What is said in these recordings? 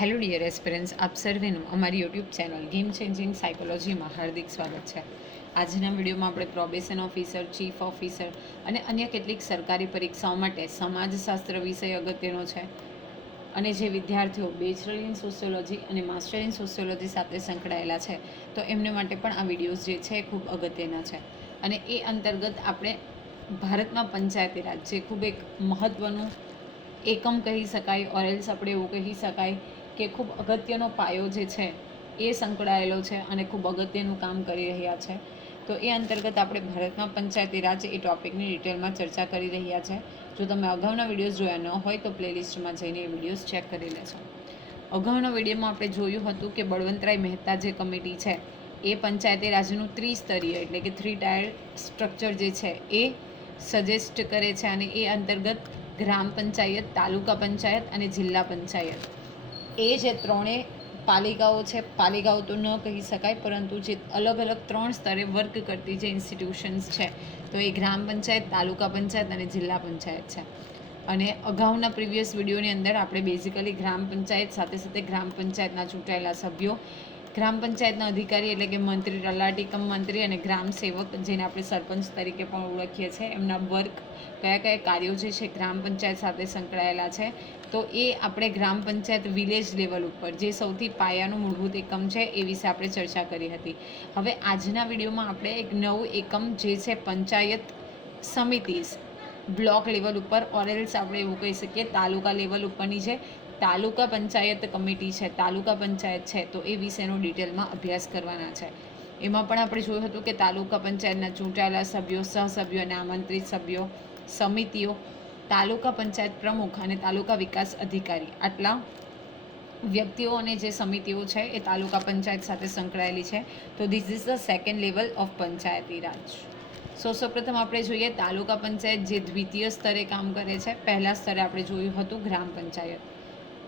Hello dear aspirants, આપ સર્વેનું અમારી YouTube channel game changing સાયકોલોજીમાં હાર્દિક સ્વાગત છે. આજના વિડીયોમાં આપણે પ્રોબેશન ઓફિસર, ચીફ ઓફિસર અને અન્ય કેટલીક સરકારી પરીક્ષાઓ માટે સમાજશાસ્ત્ર વિષય અગત્યનો છે અને જે વિદ્યાર્થીઓ બેચલર ઇન સોશિયોલોજી અને માસ્ટર ઇન સોશિયોલોજી સાથે સંકળાયેલા છે તો એમને માટે પણ આ વિડીયોઝ જે છે એ ખૂબ અગત્યના છે. અને એ અંતર્ગત આપણે ભારતમાં પંચાયતી રાજ જે ખૂબ એક મહત્ત્વનું એકમ કહી શકાય, ઓર એલ્સ આપણે એવું કહી શકાય કે ખૂબ અગત્યનો પાયો જે છે એ સંકળાયેલો છે અને ખૂબ અગત્યનું કામ કરી રહ્યા છે. તો એ અંતર્ગત આપણે ભારતમાં પંચાયતી રાજ એ ટૉપિકની ડિટેલમાં ચર્ચા કરી રહ્યા છે. જો તમે અગાઉના વિડીયોઝ જોયા ન હોય તો પ્લેલિસ્ટમાં જઈને એ વિડીયોઝ ચેક કરી લેજો. અગાઉના વિડીયોમાં આપણે જોયું હતું કે બળવંતરાય મહેતા જે કમિટી છે એ પંચાયતી રાજનું ત્રિસ્તરીય એટલે કે 3 ટાયર સ્ટ્રક્ચર જે છે એ સજેસ્ટ કરે છે અને એ અંતર્ગત ગ્રામ પંચાયત, તાલુકા પંચાયત અને જિલ્લા પંચાયત એ જે ત્રણેય પાલિકાઓ છે, પાલિકાઓ તો ન કહી શકાય પરંતુ જે અલગ અલગ 3 સ્તરે વર્ક કરતી જે ઇન્સ્ટિટ્યુશન્સ છે તો એ ગ્રામ પંચાયત, તાલુકા પંચાયત અને જિલ્લા પંચાયત છે. અને અગાઉના પ્રીવિયસ વિડીયોની અંદર આપણે બેઝિકલી ગ્રામ પંચાયત સાથે સાથે ગ્રામ પંચાયતના ચૂંટાયેલા સભ્યો, ગ્રામ પંચાયતના અધિકારી એટલે કે મંત્રી, તલાટી કમ મંત્રી અને ગ્રામ સેવક જેને આપણે સરપંચ તરીકે પણ ઓળખીએ છીએ એમના વર્ક, કયા કયા કાર્યો જે છે ગ્રામ પંચાયત સાથે સંકળાયેલા છે તો એ આપણે ગ્રામ પંચાયત વિલેજ લેવલ ઉપર જે સૌથી પાયાનું મૂળભૂત એકમ છે એ વિશે આપણે ચર્ચા કરી હતી. હવે આજના વિડીયોમાં આપણે એક નવું એકમ જે છે પંચાયત સમિતિઝ બ્લોક લેવલ ઉપર, ઓર એલ્સ આપણે એવું કહી શકીએ તાલુકા લેવલ ઉપરની જે તાલુકા પંચાયત કમિટી છે, તાલુકા પંચાયત છે તો એ વિશેનો ડિટેલમાં અભ્યાસ કરવાના છે. એમાં પણ આપણે જોયું હતું કે તાલુકા પંચાયતના ચૂંટાયેલા સભ્યો, સહસભ્યો અને આમંત્રિત સભ્યો, સમિતિઓ, તાલુકા પંચાયત પ્રમુખ અને તાલુકા વિકાસ અધિકારી આટલા વ્યક્તિઓ અને જે સમિતિઓ છે એ તાલુકા પંચાયત સાથે સંકળાયેલી છે. તો this is the second level of Panchayati Raj. સૌપ્રથમ આપણે જોઈએ તાલુકા પંચાયત જે દ્વિતીય સ્તરે કામ કરે છે. પહેલા સ્તરે આપણે જોયું હતું ગ્રામ પંચાયત.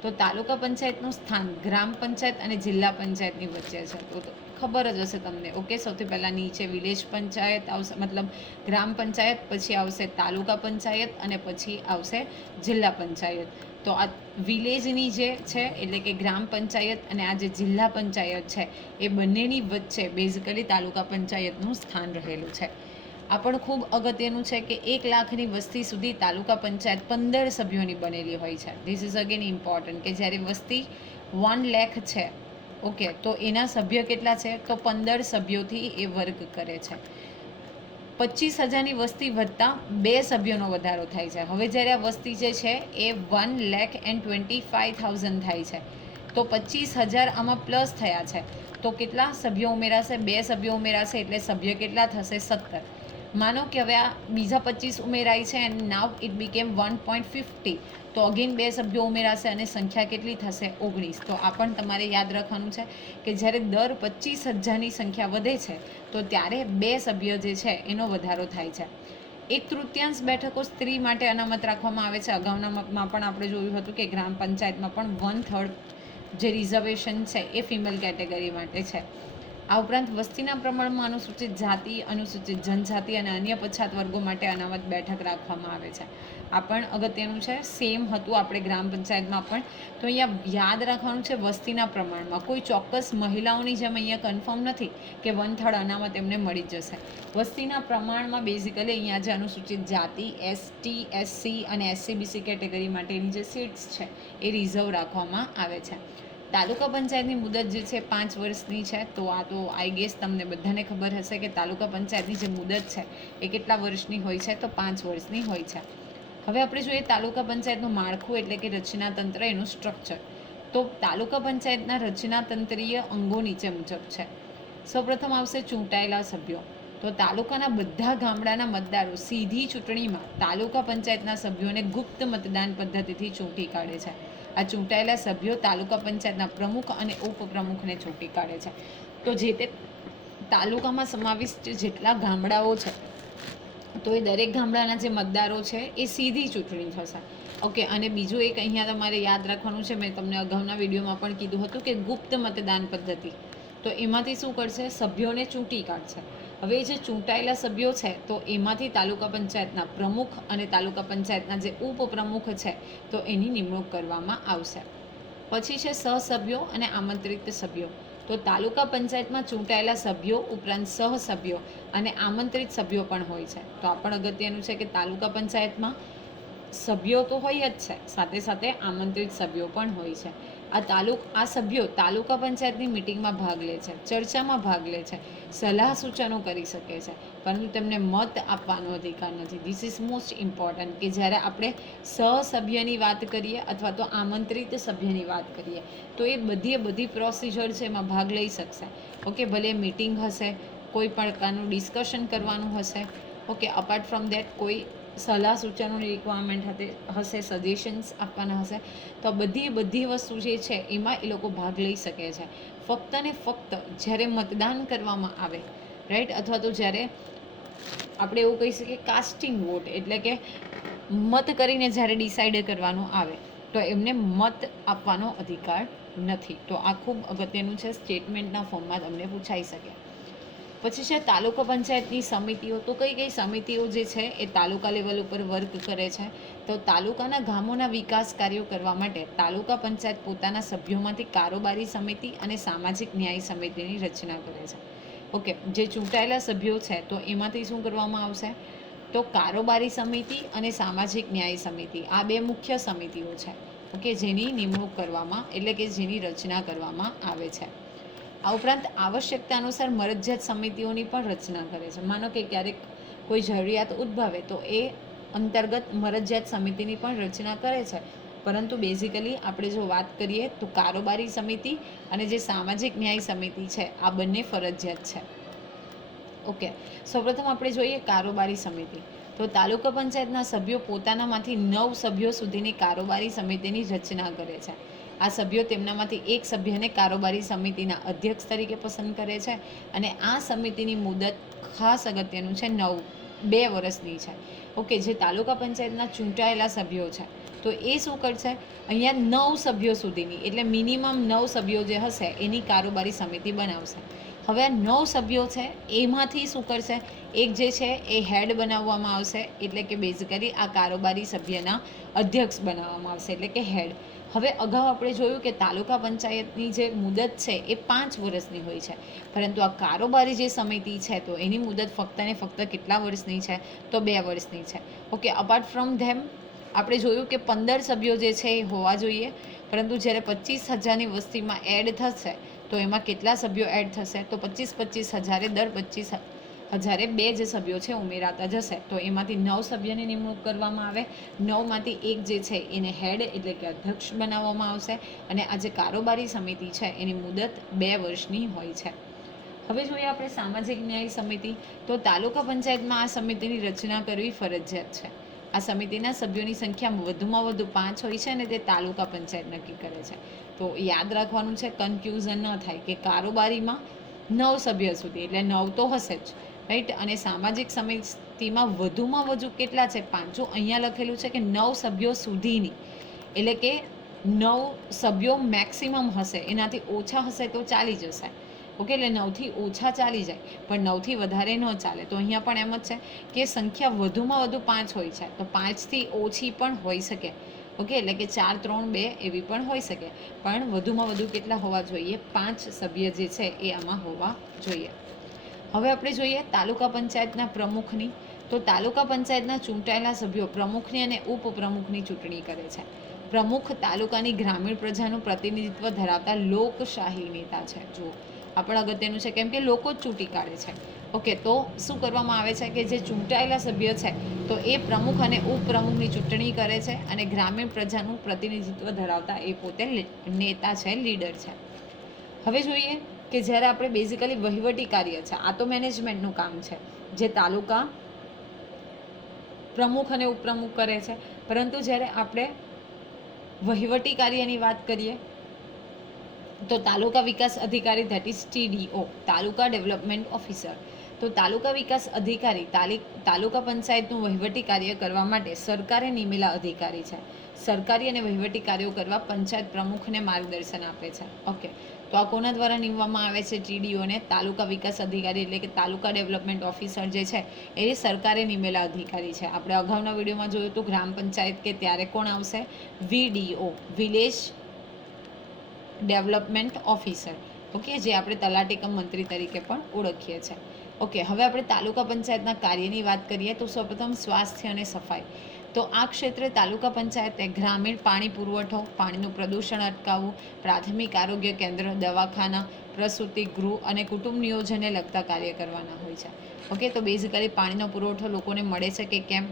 તો તાલુકા પંચાયતનું સ્થાન ગ્રામ પંચાયત અને જિલ્લા પંચાયતની વચ્ચે છે. તો ખબર જ હશે તમને. ઓકે, સૌથી પહેલાં નીચે વિલેજ પંચાયત આવશે, મતલબ ગ્રામ પંચાયત, પછી આવશે તાલુકા પંચાયત અને પછી આવશે જિલ્લા પંચાયત. તો આ વિલેજની જે છે એટલે કે ગ્રામ પંચાયત અને આ જે જિલ્લા પંચાયત છે એ બંનેની વચ્ચે બેઝિકલી તાલુકા પંચાયતનું સ્થાન રહેલું છે. આ પણ ખૂબ અગત્યનું છે કે 1 લાખની વસ્તી સુધી તાલુકા પંચાયત 15 સભ્યોની બનેલી હોય છે. ધીસ ઇઝ અગેન ઇમ્પોર્ટન્ટ કે જ્યારે વસ્તી 1 લાખ છે, ઓકે, તો એના સભ્ય કેટલા છે તો 15 સભ્યોથી એ વર્ક કરે છે. 25,000ની વસ્તી વધતા 2 સભ્યોનો વધારો થાય છે. હવે જ્યારે આ વસ્તી જે છે એ 1,25,000 થાય છે તો 25,000 આમાં પ્લસ થયા છે તો કેટલા સભ્યો ઉમેરાશે? 2 સભ્યો ઉમેરાશે એટલે સભ્ય કેટલા થશે? 17. માનો કે હવે આ બીજા 25 ઉમેરાય છે એન્ડ નાવ ઇટ બીકેમ 1.50, તો અગેન 2 સભ્યો ઉમેરાશે અને સંખ્યા કેટલી થશે? 19. તો આ પણ તમારે યાદ રાખવાનું છે કે જ્યારે દર 25,000ની સંખ્યા વધે છે તો ત્યારે 2 સભ્ય જે છે એનો વધારો થાય છે. 1/3 બેઠકો સ્ત્રી માટે અનામત રાખવામાં આવે છે. અગાઉનામાં પણ આપણે જોયું હતું કે ગ્રામ પંચાયતમાં પણ 1/3 જે રિઝર્વેશન છે એ ફિમેલ કેટેગરી માટે છે. આ ઉપરાંત વસ્તીના પ્રમાણમાં અનુસૂચિત જાતિ, અનુસૂચિત જનજાતિ અને અન્ય પછાત વર્ગો માટે અનામત બેઠક રાખવામાં આવે છે. આ પણ અગત્યનું છે. સેમ હતું આપણે ગ્રામ પંચાયતમાં પણ. તો અહીંયા યાદ રાખવાનું છે વસ્તીના પ્રમાણમાં. કોઈ ચોક્કસ મહિલાઓની જેમ અહીંયા કન્ફર્મ નથી કે 1/3 અનામત એમને મળી જશે. વસ્તીના પ્રમાણમાં બેઝિકલી અહીંયા જે અનુસૂચિત જાતિ, એસટી, એસસી અને એસસીબીસી કેટેગરી માટેની જે સીટ્સ છે એ રિઝર્વ રાખવામાં આવે છે. તાલુકા પંચાયતની મુદત જે છે 5 વર્ષની છે. તો આ તો આઈ ગેસ તમને બધાને ખબર હશે કે તાલુકા પંચાયતની જે મુદત છે એ કેટલા વર્ષની હોય છે તો 5 વર્ષની હોય છે. હવે આપણે જોઈએ તાલુકા પંચાયતનું માળખું એટલે કે રચનાતંત્ર, એનું સ્ટ્રક્ચર. તો તાલુકા પંચાયતના રચનાતંત્રીય અંગો નીચે મુજબ છે. સૌપ્રથમ આવશે ચૂંટાયેલા સભ્યો. તો તાલુકાના બધા ગામડાના મતદારો સીધી ચૂંટણીમાં તાલુકા પંચાયતના સભ્યોને ગુપ્ત મતદાન પદ્ધતિથી ચૂંટી કાઢે છે. આ ચૂંટાયેલા સભ્યો તાલુકા પંચાયતના પ્રમુખ અને ઉપપ્રમુખને ચૂંટી કાઢે છે. તો જે તે તાલુકામાં સમાવિષ્ટ જેટલા ગામડાઓ છે તો એ દરેક ગામડાના જે મતદારો છે એ સીધી ચૂંટણી થશે. ઓકે, અને બીજું એક અહીંયા તમારે યાદ રાખવાનું છે, મેં તમને અગાઉના વિડીયોમાં પણ કીધું હતું કે ગુપ્ત મતદાન પદ્ધતિ. તો એમાંથી શું કરશે? સભ્યોને ચૂંટી કાઢશે. હવે જે ચૂંટાયેલા સભ્યો છે તો એમાંથી તાલુકા પંચાયતના પ્રમુખ અને તાલુકા પંચાયતના જે ઉપપ્રમુખ છે તો એની નિમણૂક કરવામાં આવશે. પછી છે સહસભ્યો અને આમંત્રિત સભ્યો. તો તાલુકા પંચાયતમાં ચૂંટાયેલા સભ્યો ઉપરાંત સહસભ્યો અને આમંત્રિત સભ્યો પણ હોય છે. તો આ પણ અગત્યનું છે કે તાલુકા પંચાયતમાં સભ્યો તો હોય જ છે, સાથે સાથે આમંત્રિત સભ્યો પણ હોય છે. આ સભ્યો તાલુકા પંચાયતની મિટિંગમાં ભાગ લે છે, ચર્ચામાં ભાગ લે છે, સલાહ સૂચનો કરી શકે છે, પરંતુ તેમને મત આપવાનો અધિકાર નથી. ધીસ ઇઝ મોસ્ટ ઇમ્પોર્ટન્ટ કે જ્યારે આપણે સહસભ્યની વાત કરીએ અથવા તો આમંત્રિત સભ્યની વાત કરીએ તો એ બધી પ્રોસિજર છે એમાં ભાગ લઈ શકશે. ઓકે, ભલે મિટિંગ હશે, કોઈ પણ પ્રકારનું ડિસ્કશન કરવાનું હશે. ઓકે, અપાર્ટ ફ્રોમ દેટ કોઈ સલાહ સૂચનોની રિક્વાયરમેન્ટ હશે, સજેશન્સ આપવાના હશે, તો બધી વસ્તુ જે છે એમાં એ લોકો ભાગ લઈ શકે છે. ફક્ત ને ફક્ત જ્યારે મતદાન કરવામાં આવે, રાઈટ, અથવા તો જ્યારે આપણે એવું કહી શકીએ કાસ્ટિંગ વોટ, એટલે કે મત કરીને જ્યારે ડિસાઇડ કરવાનું આવે તો એમને મત આપવાનો અધિકાર નથી. તો આ ખૂબ અગત્યનું છે, સ્ટેટમેન્ટના ફોર્મમાં તમને પૂછાઈ શકે. પછી છે તાલુકા પંચાયતની સમિતિઓ. તો કઈ સમિતિઓ જે છે એ તાલુકા લેવલ ઉપર વર્ક કરે છે. તો તાલુકાના ગામોના વિકાસ કાર્યો કરવા માટે તાલુકા પંચાયત પોતાના સભ્યોમાંથી કારોબારી સમિતિ અને સામાજિક ન્યાય સમિતિની રચના કરે છે. ઓકે, જે ચૂંટાયેલા સભ્યો છે તો એમાંથી શું કરવામાં આવશે, તો કારોબારી સમિતિ અને સામાજિક ન્યાય સમિતિ, આ બે મુખ્ય સમિતિઓ છે. ઓકે, જેની નિમણૂક કરવામાં, એટલે કે જેની રચના કરવામાં આવે છે. આ ઉપરાંત આવશ્યકતા અનુસાર મરજિયાત સમિતિઓની પણ રચના કરે છે. માનો કે ક્યારેક કોઈ જરૂરિયાત ઉદ્ભવે તો એ અંતર્ગત મરજિયાત સમિતિની પણ રચના કરે છે. પરંતુ બેઝિકલી આપણે જો વાત કરીએ તો કારોબારી સમિતિ અને જે સામાજિક ન્યાય સમિતિ છે આ બંને ફરજિયાત છે. ઓકે, સૌપ્રથમ આપણે જોઈએ કારોબારી સમિતિ. તો તાલુકા પંચાયતના સભ્યો પોતાનામાંથી 9 સભ્યો સુધીની કારોબારી સમિતિની રચના કરે છે. આ સભ્યો તેમનામાંથી એક સભ્યને કારોબારી સમિતિના અધ્યક્ષ તરીકે પસંદ કરે છે અને આ સમિતિની મુદત ખાસ અગત્યનું છે 2 વર્ષની છે. ઓકે, જે તાલુકા પંચાયતના ચૂંટાયેલા સભ્યો છે તો એ શું કરશે, અહીંયા 9 સભ્યો સુધીની, એટલે મિનિમમ 9 સભ્યો જે હશે એની કારોબારી સમિતિ બનાવશે. હવે આ 9 સભ્યો છે એમાંથી શું કરશે, એક જે છે એ હેડ બનાવવામાં આવશે, એટલે કે બેઝિકલી આ કારોબારી સભ્યના અધ્યક્ષ બનાવવામાં આવશે, એટલે કે હેડ. હવે અગાઉ આપણે જોયું કે તાલુકા પંચાયતની જે મુદત છે એ 5 વર્ષની હોય છે, પરંતુ આ કારોબારી જે સમિતિ છે તો એની મુદત ફક્ત ને ફક્ત કેટલા વર્ષની છે, તો 2 વર્ષની છે. ઓકે, અપાર્ટ ફ્રોમ ધેમ આપણે જોયું કે 15 સભ્યો જે છે એ હોવા જોઈએ, પરંતુ જ્યારે 25,000ની વસ્તીમાં એડ થશે તો એમાં કેટલા સભ્યો એડ થશે, તો 25,000 દર 25,000 2 જે સભ્યો છે ઉમેરાતા જશે. તો એમાંથી 9 સભ્યની નિમણૂક કરવામાં આવે, 9માંથી એક જે છે એને હેડ એટલે કે અધ્યક્ષ બનાવવામાં આવશે અને આ જે કારોબારી સમિતિ છે એની મુદત 2 વર્ષની હોય છે. હવે જોઈએ આપણે સામાજિક ન્યાય સમિતિ. તો તાલુકા પંચાયતમાં આ સમિતિની રચના કરવી ફરજિયાત છે. આ સમિતિના સભ્યોની સંખ્યા વધુમાં વધુ 5 હોય છે અને તે તાલુકા પંચાયત નક્કી કરે છે. તો યાદ રાખવાનું છે, કન્ફ્યુઝન ન થાય કે કારોબારીમાં 9 સભ્ય સુધી, એટલે 9 તો હશે જ, રાઈટ, અને સામાજિક સમિતિમાં વધુમાં વધુ કેટલા છે, 5. જો અહીંયા લખેલું છે કે 9 સભ્યો સુધીની, એટલે કે 9 સભ્યો મેક્સિમમ હશે, એનાથી ઓછા હશે તો ચાલી જશે. ઓકે, એટલે 9થી ઓછા ચાલી જાય પણ 9થી વધારે ન ચાલે. તો અહીંયા પણ એમ જ છે કે સંખ્યા વધુમાં વધુ 5 હોય છે, તો 5થી ઓછી પણ હોઈ શકે. ઓકે, એટલે કે 4, 3, 2 એવી પણ હોઈ શકે, પણ વધુમાં વધુ કેટલા હોવા જોઈએ, 5 સભ્ય જે છે એ આમાં હોવા જોઈએ. હવે આપણે જોઈએ તાલુકા પંચાયતના પ્રમુખની. તો તાલુકા પંચાયતના ચૂંટાયેલા સભ્યો પ્રમુખની અને ઉપપ્રમુખની ચૂંટણી કરે છે. પ્રમુખ તાલુકાની ગ્રામીણ પ્રજાનું પ્રતિનિધિત્વ ધરાવતા લોકશાહી નેતા છે. જો આ પણ અગત્યનું છે, કેમ કે લોકો જ ચૂંટી કાઢે છે. ઓકે, તો શું કરવામાં આવે છે કે જે ચૂંટાયેલા સભ્ય છે તો એ પ્રમુખ અને ઉપપ્રમુખની ચૂંટણી કરે છે અને ગ્રામીણ પ્રજાનું પ્રતિનિધિત્વ ધરાવતા એ પોતે નેતા છે, લીડર છે. હવે જોઈએ કે જ્યારે આપણે બેઝિકલી વહીવટી કાર્ય છે, આ તો મેનેજમેન્ટનું કામ છે જે તાલુકા પ્રમુખ અને ઉપપ્રમુખ કરે છે, પરંતુ જ્યારે આપણે વહીવટી કાર્યની વાત કરીએ તો તાલુકા વિકાસ અધિકારી, that is TDO, taluka development officer. તો તાલુકા વિકાસ અધિકારી તાલુકા પંચાયતનું વહીવટી કાર્ય કરવા માટે સરકારે નિમેલા અધિકારી છે. સરકારી અને વહીવટી કાર્યો કરવા પંચાયત પ્રમુખને માર્ગદર્શન આપે છે. ઓકે, તો આ કોના દ્વારા નિમવામાં આવે છે, TDOને, તાલુકા વિકાસ અધિકારી એટલે કે તાલુકા ડેવલપમેન્ટ ઓફિસર જે છે એ સરકારે નિમેલા અધિકારી છે. આપણે અગાઉના વિડીયોમાં જોયું હતું ગ્રામ પંચાયત કે ત્યારે કોણ આવશે, VDO, village development officer, okay, જે આપણે તલાટી કમ મંત્રી તરીકે પણ ઓળખીએ છીએ. ઓકે, હવે આપણે તાલુકા પંચાયતના કાર્યની વાત કરીએ તો સૌપ્રથમ સ્વાસ્થ્ય અને સફાઈ. તો આ ક્ષેત્રે તાલુકા પંચાયતે ગ્રામીણ પાણી પુરવઠો, પાણીનું પ્રદૂષણ અટકાવવું, પ્રાથમિક આરોગ્ય કેન્દ્ર, દવાખાના, પ્રસૂતિ ગૃહ અને કુટુંબ નિયોજનને લગતા કાર્ય કરવાના હોય છે. ઓકે, તો બેઝિકલી પાણીનો પુરવઠો લોકોને મળે છે કે કેમ,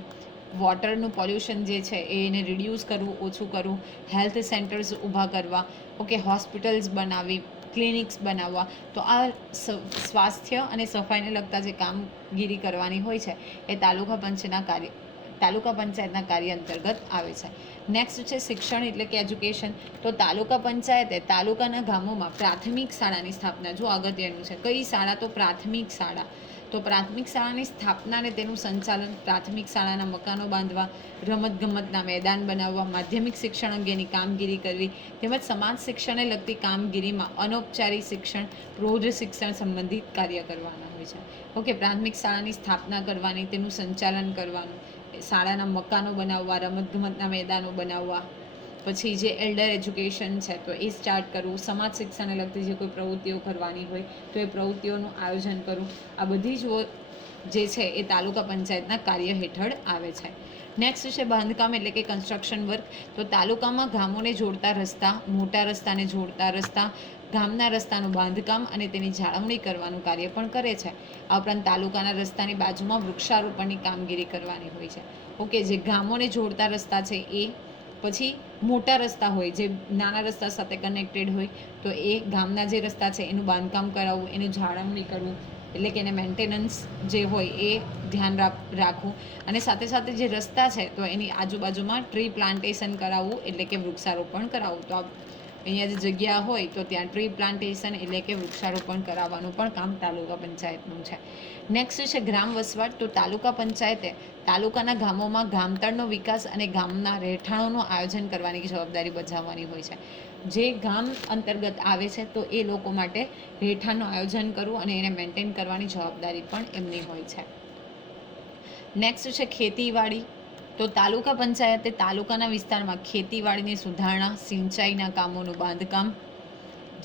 વોટરનું પોલ્યુશન જે છે એને રિડ્યુસ કરવું, ઓછું કરવું, હેલ્થ સેન્ટર્સ ઊભા કરવા, ઓકે, હોસ્પિટલ્સ બનાવવી, ક્લિનિક્સ બનાવવા. તો આ સ્વાસ્થ્ય અને સફાઈને લગતા જે કામગીરી કરવાની હોય છે એ તાલુકા પંચાયતના કાર્ય અંતર્ગત આવે છે. નેક્સ્ટ છે શિક્ષણ એટલે કે એજ્યુકેશન. તો તાલુકા પંચાયતે તાલુકાના ગામોમાં પ્રાથમિક શાળાની સ્થાપના, જો અગત્યનું છે, કઈ શાળા, તો પ્રાથમિક શાળા. તો પ્રાથમિક શાળાની સ્થાપના અને તેનું સંચાલન, પ્રાથમિક શાળાના મકાનો બાંધવા, રમતગમતના મેદાન બનાવવા, માધ્યમિક શિક્ષણ અંગેની કામગીરી કરવી, તેમજ સમાજ શિક્ષણને લગતી કામગીરીમાં અનૌપચારિક શિક્ષણ, પ્રૌઢ શિક્ષણ સંબંધિત કાર્ય કરવાના હોય છે. ઓકે, પ્રાથમિક શાળાની સ્થાપના કરવાની, તેનું સંચાલન કરવાનું, શાળાના મકાનો બનાવવા, રમતગમતના મેદાનો બનાવવા, પછી જે એલ્ડર એજ્યુકેશન છે તો એ સ્ટાર્ટ કરવું, સમાજ શિક્ષણને લગતી જે કોઈ પ્રવૃત્તિઓ કરવાની હોય તો એ પ્રવૃત્તિઓનું આયોજન કરવું. આ બધી જ જે છે એ તાલુકા પંચાયતના કાર્ય હેઠળ આવે છે. નેક્સ્ટ છે બાંધકામ એટલે કે કન્સ્ટ્રક્શન વર્ક. તો તાલુકામાં ગામોને જોડતા રસ્તા, મોટા રસ્તાને જોડતા રસ્તા, ગામના રસ્તાનું બાંધકામ અને તેની જાળવણી કરવાનું કાર્ય પણ કરે છે. આ ઉપરાંત તાલુકાના રસ્તાની બાજુમાં વૃક્ષારોપણની કામગીરી કરવાની હોય છે. ઓકે, જે ગામોને જોડતા રસ્તા છે એ, પછી મોટા રસ્તા હોય જે નાના રસ્તા સાથે કનેક્ટેડ હોય તો એ ગામના જે રસ્તા છે એનું બાંધકામ કરાવવું, એનું જાળવણી કરવું, એટલે કે એને મેન્ટેનન્સ જે હોય એ ધ્યાન રાખવું. અને સાથે સાથે જે રસ્તા છે તો એની આજુબાજુમાં ટ્રી પ્લાન્ટેશન કરાવવું, એટલે કે વૃક્ષારોપણ કરાવવું. તો અહીંયા જે જગ્યા હોય તો ત્યાં ટ્રી પ્લાન્ટેશન એટલે કે વૃક્ષારોપણ કરાવવાનું પણ કામ તાલુકા પંચાયતનું છે. નેક્સ્ટ છે ગ્રામ વસવાટ. તો તાલુકા પંચાયતે તાલુકાના ગામોમાં ગામતળનો વિકાસ અને ગામના રહેઠાણોનું આયોજન કરવાની જવાબદારી બજાવવાની હોય છે. જે ગામ અંતર્ગત આવે છે તો એ લોકો માટે રહેઠાણનું આયોજન કરવું અને એને મેન્ટેન કરવાની જવાબદારી પણ એમની હોય છે. નેક્સ્ટ છે ખેતીવાડી. તો તાલુકા પંચાયતે તાલુકાના વિસ્તારમાં ખેતીવાડીની સુધારણા, સિંચાઈના કામોનું બાંધકામ,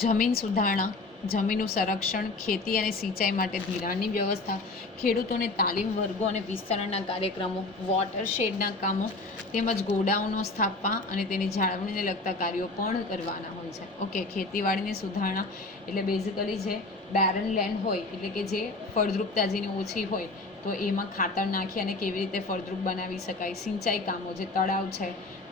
જમીન સુધારણા, જમીનનું સંરક્ષણ, ખેતી અને સિંચાઈ માટે ધિરાણની વ્યવસ્થા, ખેડૂતોને તાલીમ વર્ગો અને વિસ્તરણના કાર્યક્રમો, વોટરશેડના કામો, તેમજ ગોડાઉનો સ્થાપવા અને તેની જાળવણીને લગતા કાર્યો પણ કરવાના હોય છે. ઓકે, ખેતીવાડીની સુધારણા એટલે બેઝિકલી જે બેરન લેન્ડ હોય, એટલે કે જે ફળદ્રુપતા જેની ઓછી હોય તો એમાં ખાતર નાખી અને કેવી રીતે ફળદ્રુપ બનાવી શકાય. સિંચાઈ કામો, જે તળાવ છે,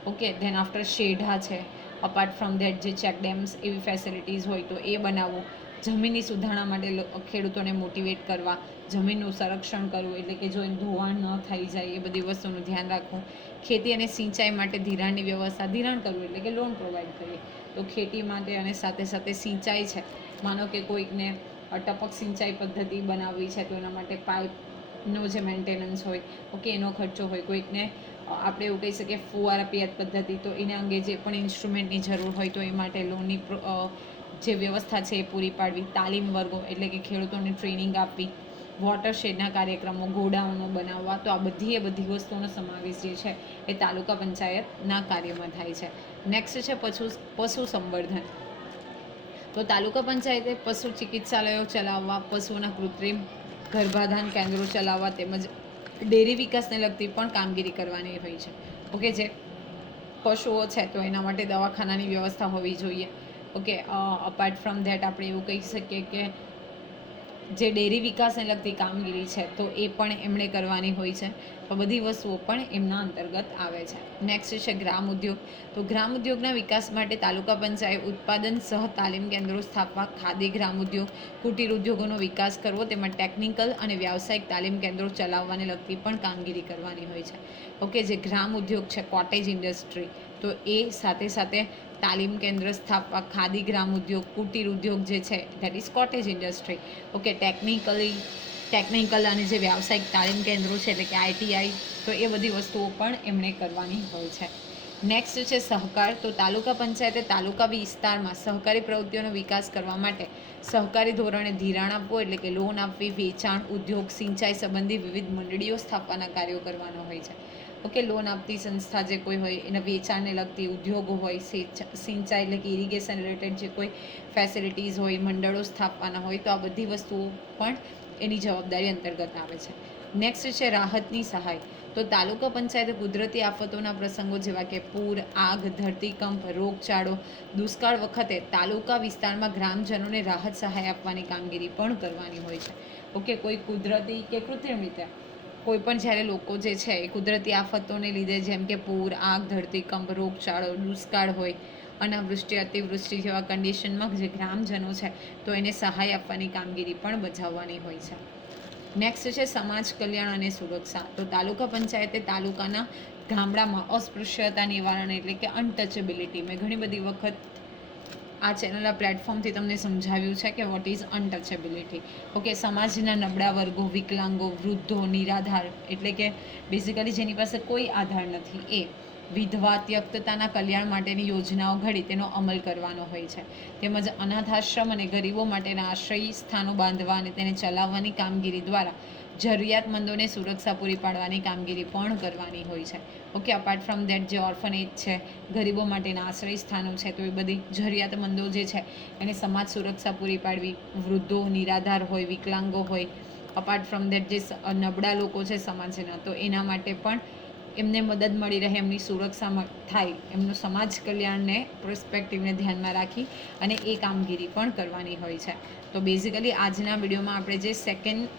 ઓકે, ધેન આફ્ટર શેઢા છે, અપાર્ટ ફ્રોમ ધેટ જે ચેક ડેમ્સ એવી ફેસિલિટીઝ હોય તો એ બનાવવું. જમીનની સુધારણા માટે ખેડૂતોને મોટિવેટ કરવા, જમીનનું સંરક્ષણ કરવું, એટલે કે જો એ ધોવાણ ન થઈ જાય એ બધી વસ્તુનું ધ્યાન રાખવું. ખેતી અને સિંચાઈ માટે ધિરાણની વ્યવસ્થા, ધિરાણ કરવું એટલે કે લોન પ્રોવાઈડ કરવી. તો ખેતી માટે અને સાથે સાથે સિંચાઈ છે, માનો કે કોઈકને ટપક સિંચાઈ પદ્ધતિ બનાવવી છે તો એના માટે પાઇપનો જે મેન્ટેનન્સ હોય, ઓકે, એનો ખર્ચો હોય. કોઈકને આપણે એવું કહી શકીએ ફુવારા પિયત પદ્ધતિ, તો એના અંગે જે પણ ઇન્સ્ટ્રુમેન્ટની જરૂર હોય તો એ માટે લોનની જે વ્યવસ્થા છે એ પૂરી પાડવી. તાલીમ વર્ગો એટલે કે ખેડૂતોને ટ્રેનિંગ આપવી, વોટરશેડના કાર્યક્રમો, ગોડાઉનો બનાવવા. તો આ બધી વસ્તુઓનો સમાવેશ જે છે એ તાલુકા પંચાયતના કાર્યમાં થાય છે. નેક્સ્ટ છે પશુ સંવર્ધન. તો તાલુકા પંચાયતે પશુ ચિકિત્સાલયો ચલાવવા, પશુઓના કૃત્રિમ ગર્ભાધાન કેન્દ્રો ચલાવવા તેમજ ડેરી વિકાસને લગતી પણ કામગીરી કરવાની હોય છે. ઓકે, જે પશુઓ છે તો એના માટે દવાખાનાની વ્યવસ્થા હોવી જોઈએ. ઓકે, અપાર્ટ ફ્રોમ ધેટ આપણે એવું કહી શકીએ કે જે ડેરી વિકાસને લગતી કામગીરી છે તો એ પણ એમણે કરવાની હોય છે. તો બધી વસ્તુઓ પણ એમના અંતર્ગત આવે છે. નેક્સ્ટ છે ગ્રામ ઉદ્યોગ. તો ગ્રામ ઉદ્યોગના વિકાસ માટે તાલુકા પંચાયત ઉત્પાદન સહ તાલીમ કેન્દ્રો સ્થાપવા, ખાદી ગ્રામ ઉદ્યોગ, કુટીર ઉદ્યોગોનો વિકાસ કરવો, તેમજ ટેકનિકલ અને વ્યાવસાયિક તાલીમ કેન્દ્રો ચલાવવાને લગતી પણ કામગીરી કરવાની હોય છે. ઓકે, જે ગ્રામ ઉદ્યોગ છે, કોટેજ ઇન્ડસ્ટ્રી, તો એ સાથે સાથે તાલીમ કેન્દ્ર સ્થાપવા, ખાદી ગ્રામ ઉદ્યોગ, કુટીર ઉદ્યોગ જે છે that is cottage industry. Okay, technical અને જે વ્યાવસાયિક તાલીમ કેન્દ્રો છે એટલે કે ITI, તો એ બધી વસ્તુઓ પણ એમણે કરવાની હોય છે. નેક્સ્ટ છે સહકાર. તો તાલુકા પંચાયતે તાલુકા વિસ્તારમાં સહકારી પ્રવૃત્તિઓનો વિકાસ કરવા માટે સહકારી ધોરણે ધિરાણ આપવું, એટલે કે લોન આપવી, વેચાણ, ઉદ્યોગ, સિંચાઈ સંબંધી વિવિધ મંડળીઓ સ્થાપવાના કાર્યો કરવાનો હોય છે. ઓકે, લોન આપતી સંસ્થા જે કોઈ હોય, એના વેચાણને લગતી ઉદ્યોગો હોય, સિંચાઈ એટલે કે ઇરિગેશન રિલેટેડ જે કોઈ ફેસિલિટીઝ હોય, મંડળો સ્થાપવાના હોય, તો આ બધી વસ્તુઓ પણ એની જવાબદારી અંતર્ગત આવે છે. નેક્સ્ટ છે રાહતની સહાય. તો તાલુકા પંચાયત કુદરતી આફતોના પ્રસંગો જેવા કે પૂર, આગ, ધરતીકંપ, રોગચાળો, દુષ્કાળ વખતે તાલુકા વિસ્તારમાં ગ્રામજનોને રાહત સહાય આપવાની કામગીરી પણ કરવાની હોય છે. ઓકે, કોઈ કુદરતી કે કૃત્રિમ રીતે કોઈ પણ જ્યારે લોકો જે છે એ કુદરતી આફતોને લીધે જેમ કે પૂર, આગ, ધરતીકંપ, રોગચાળો, દુષ્કાળ હોય, અનાવૃષ્ટિ, અતિવૃષ્ટિ જેવા કન્ડિશનમાં જે ગ્રામજનો છે તો એને સહાય આપવાની કામગીરી પણ બજાવવાની હોય છે. નેક્સ્ટ છે સમાજ કલ્યાણ અને સુરક્ષા. તો તાલુકા પંચાયતે તાલુકાના ગામડામાં અસ્પૃશ્યતા નિવારણ એટલે કે અનટચેબિલિટી, મેં ઘણી બધી વખત આ ચેનલના પ્લેટફોર્મથી તમને સમજાવ્યું છે કે વોટ ઇઝ અનટચેબિલિટી. ઓકે, સમાજના નબળા વર્ગો, વિકલાંગો, વૃદ્ધો, નિરાધાર એટલે કે બેઝિકલી જેની પાસે કોઈ આધાર નથી, એ વિધવા, ત્યક્તતાના કલ્યાણ માટેની યોજનાઓ ઘડી તેનો અમલ કરવાનો હોય છે. તેમજ અનાથાશ્રમ અને ગરીબો માટેના આશ્રય સ્થાનો બાંધવા અને તેને ચલાવવાની કામગીરી દ્વારા જરૂરિયાતમંદોને સુરક્ષા પૂરી પાડવાની કામગીરી પણ કરવાની હોય છે. ઓકે, અપાર્ટ ફ્રોમ દેટ જે ઓર્ફનેજ છે, ગરીબો માટેના આશ્રય સ્થાનો છે, તો એ બધી જરૂરિયાતમંદો જે છે એને સમાજ સુરક્ષા પૂરી પાડવી, વૃદ્ધો, નિરાધાર હોય, વિકલાંગો હોય, અપાર્ટ ફ્રોમ દેટ જે નબળા લોકો છે સમાજના, તો એના માટે પણ એમને મદદ મળી રહે, એમની સુરક્ષા થાય, એમનું સમાજ કલ્યાણને પ્રોસ્પેક્ટિવને ધ્યાનમાં રાખી અને એ કામગીરી પણ કરવાની હોય છે. તો બેઝિકલી આજના વિડીયોમાં આપણે જે સેકન્ડ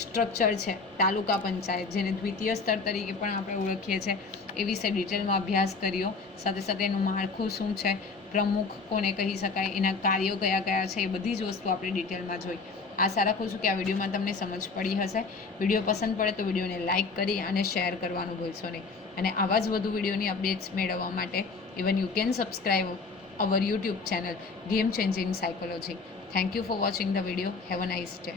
સ્ટ્રક્ચર છે તાલુકા પંચાયત, જેને દ્વિતીય સ્તર તરીકે પણ આપણે ઓળખીએ છીએ, એ વિશે ડિટેલમાં અભ્યાસ કર્યો. સાથે સાથે એનું માળખું શું છે, પ્રમુખ કોને કહી શકાય, એના કાર્યો કયા કયા છે, એ બધી જ વસ્તુ આપણે ડિટેલમાં જોઈ. આશા રાખું છું કે આ વિડીયોમાં તમને સમજ પડી હશે. વિડીયો પસંદ પડે તો વિડીયોને લાઇક કરી અને શેર કરવાનું ભૂલશો નહીં. અને આવા જ વધુ વિડીયોની અપડેટ્સ મેળવવા માટે even you can subscribe our YouTube channel game changing psychology. Thank you for watching the video. Have a nice day.